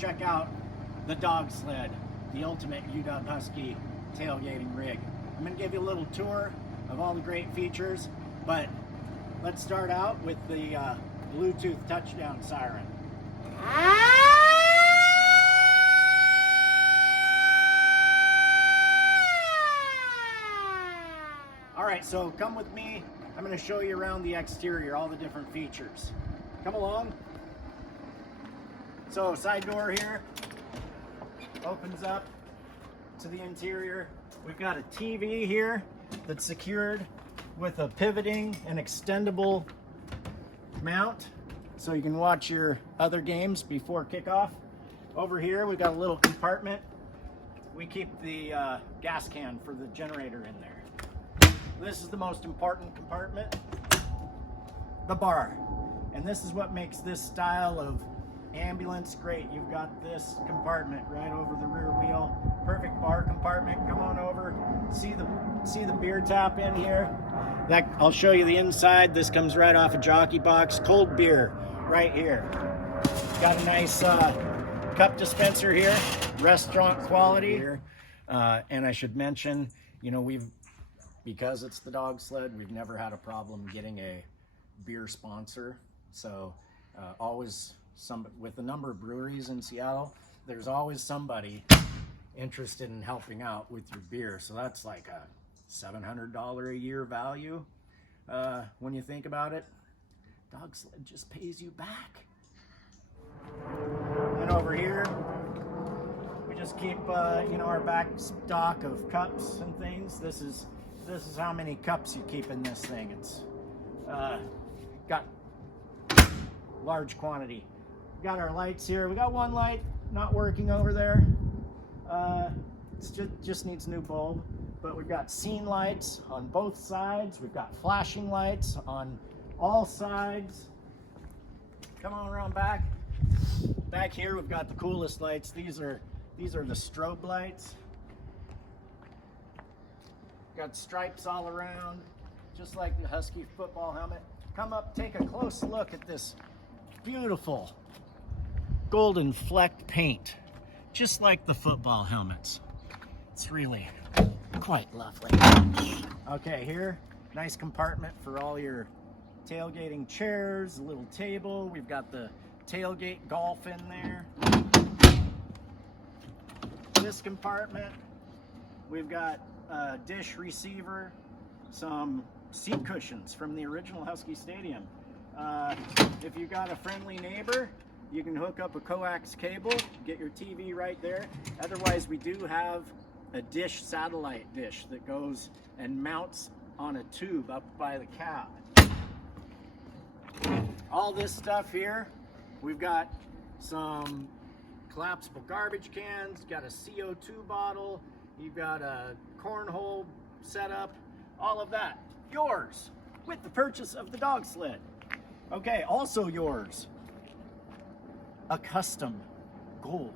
check out the DawgSled, the ultimate UW Husky tailgating rig. I'm going to give you a little tour of all the great features, but let's start out with the Bluetooth touchdown siren. Alright, so come with me. I'm going to show you around the exterior, all the different features. Come along. So, side door here opens up to the interior. We've got a TV here that's secured with a pivoting and extendable mount so you can watch your other games before kickoff. Over here we've got a little compartment. We keep the gas can for the generator in there. This is the most important compartment, the bar. And this is what makes this style of ambulance great. You've got this compartment right over the rear wheel. Perfect bar compartment. Come on over. See the beer tap in here? I'll show you the inside. This comes right off a jockey box. Cold beer right here. Got a nice cup dispenser here. Restaurant quality here. And I should mention, you know, because it's the DawgSled, we've never had a problem getting a beer sponsor. So always with the number of breweries in Seattle, there's always somebody interested in helping out with your beer. So that's like a $700 a year value when you think about it. DawgSled just pays you back. And over here, we just keep you know, our back stock of cups and things. This is how many cups you keep in this thing. It's got large quantity. We got our lights here. We got one light not working over there. It just needs a new bulb. But we've got scene lights on both sides. We've got flashing lights on all sides. Come on around back. Back here we've got the coolest lights. These are the strobe lights. Got stripes all around, just like the Husky football helmet. Come up, take a close look at this beautiful golden flecked paint, just like the football helmets. It's really quite lovely. Okay, here, nice compartment for all your tailgating chairs, a little table. We've got the tailgate golf in there. This compartment, we've got a dish receiver, some seat cushions from the original Husky Stadium. If you got a friendly neighbor, you can hook up a coax cable, get your TV right there. Otherwise, we do have a dish, satellite dish, that goes and mounts on a tube up by the cab. All this stuff here, we've got some collapsible garbage cans, got a CO2 bottle, you've got a cornhole setup, all of that. Yours with the purchase of the DawgSled. Okay, also yours, a custom gold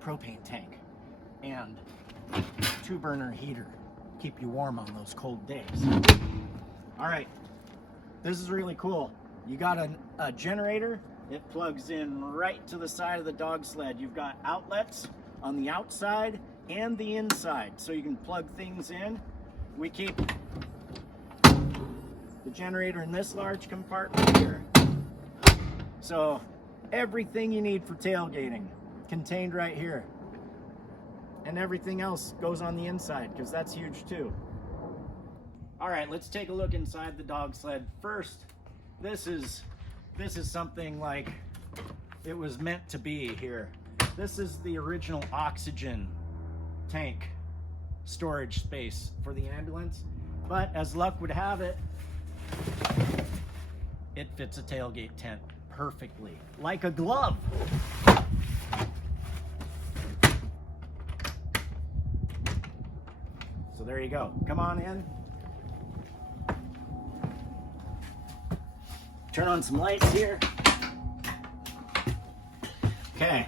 propane tank and 2-burner heater. Keep you warm on those cold days. All right, this is really cool. You got a generator. It plugs in right to the side of the DawgSled. You've got outlets on the outside and the inside, so you can plug things in. We keep the generator in this large compartment here. So everything you need for tailgating contained right here. And everything else goes on the inside, because that's huge too. All right, let's take a look inside the DawgSled. First, this is something like it was meant to be here. This is the original oxygen tank storage space for the ambulance, but as luck would have it, it fits a tailgate tent perfectly, like a glove. So there you go. Come on in. Turn on some lights here. Okay,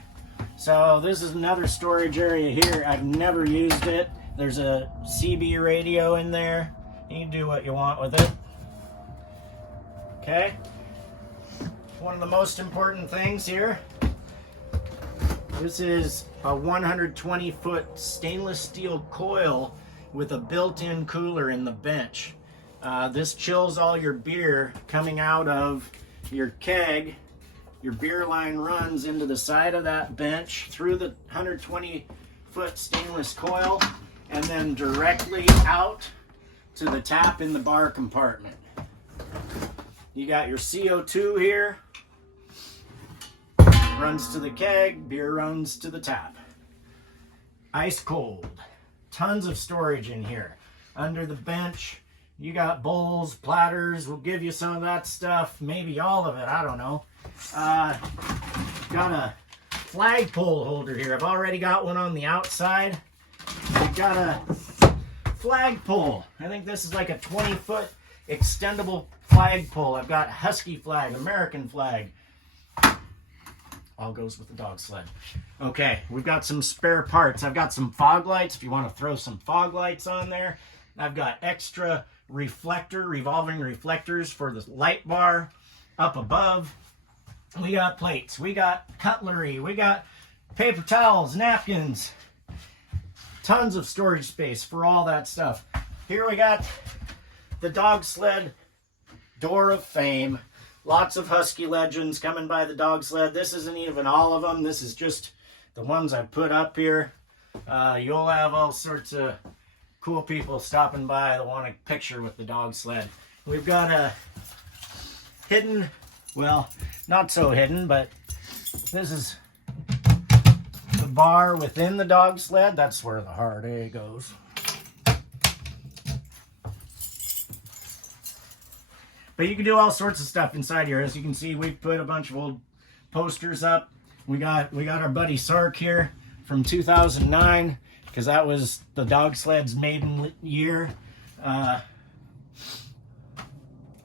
so this is another storage area here. I've never used it. There's a CB radio in there. You can do what you want with it. Okay, one of the most important things here This is a 120-foot stainless steel coil with a built-in cooler in the bench. This chills all your beer coming out of your keg. Your beer line runs into the side of that bench through the 120-foot stainless coil and then directly out to the tap in the bar compartment. You got your CO2 here. Runs to the keg, beer runs to the tap. Ice cold. Tons of storage in here. Under the bench, you got bowls, platters. We'll give you some of that stuff. Maybe all of it, I don't know. Got a flagpole holder here. I've already got one on the outside. We've got a flagpole. I think this is like a 20-foot extendable flagpole. I've got Husky flag, American flag. All goes with the DawgSled. Okay, we've got some spare parts. I've got some fog lights if you want to throw some fog lights on there. I've got extra revolving reflectors for the light bar up above. We got plates, we got cutlery, we got paper towels, napkins, tons of storage space for all that stuff. Here we got the DawgSled Door of Fame. Lots of Husky legends coming by the DawgSled. This isn't even all of them. This is just the ones I've put up here. You'll have all sorts of cool people stopping by that want a picture with the DawgSled. We've got a hidden, well, not so hidden, but this is the bar within the DawgSled. That's where the hard A goes. But you can do all sorts of stuff inside here. As you can see, we've put a bunch of old posters up. We got our buddy Sark here from 2009, because that was the DawgSled's maiden year.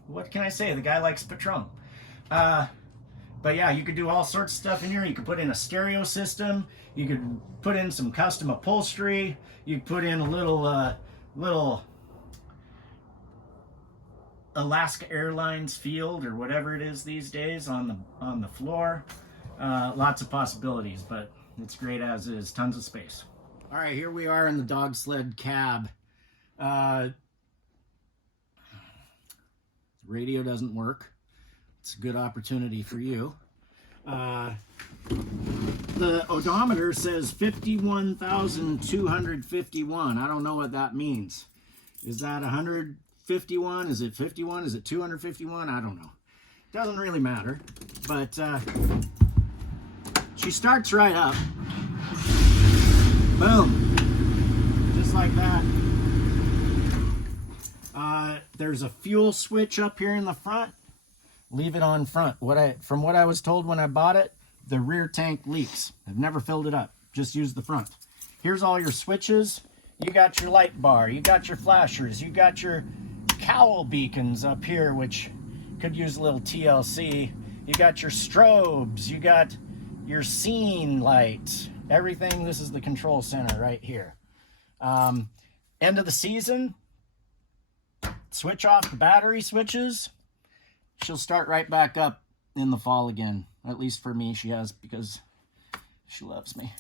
What can I say? The guy likes Patron. But yeah, you could do all sorts of stuff in here. You could put in a stereo system. You could put in some custom upholstery. You could put in a little Alaska Airlines field or whatever it is these days on the floor. Lots of possibilities, but it's great as is. Tons of space. All right, here we are in the DawgSled cab. Radio doesn't work. It's a good opportunity for you. The odometer says 51,251. I don't know what that means. Is that 151? Is it 51? Is it 251? I don't know. Doesn't really matter. But she starts right up. Boom. Just like that. There's a fuel switch up here in the front. Leave it on front. From what I was told when I bought it, the rear tank leaks. I've never filled it up. Just use the front. Here's all your switches. You got your light bar. You got your flashers. You got your cowl beacons up here, which could use a little TLC. You got your strobes. You got your scene lights. Everything. This is the control center right here. End of the season. Switch off the battery switches. She'll start right back up in the fall again. At least for me, she has, because she loves me.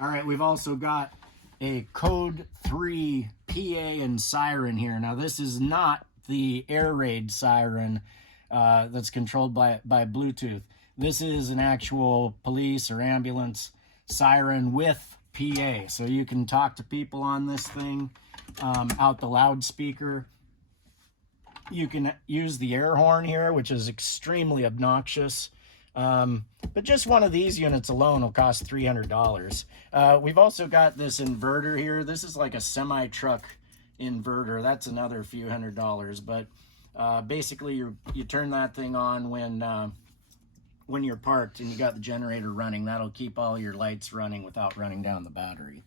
All right, we've also got a Code 3 PA and siren here. Now, this is not the air raid siren that's controlled by Bluetooth. This is an actual police or ambulance siren with PA. So you can talk to people on this thing out the loudspeaker. You can use the air horn here, which is extremely obnoxious. But just one of these units alone will cost $300. We've also got this inverter here. This is like a semi-truck inverter. That's another few $100s. But basically, you turn that thing on when you're parked and you got the generator running. That'll keep all your lights running without running down the battery.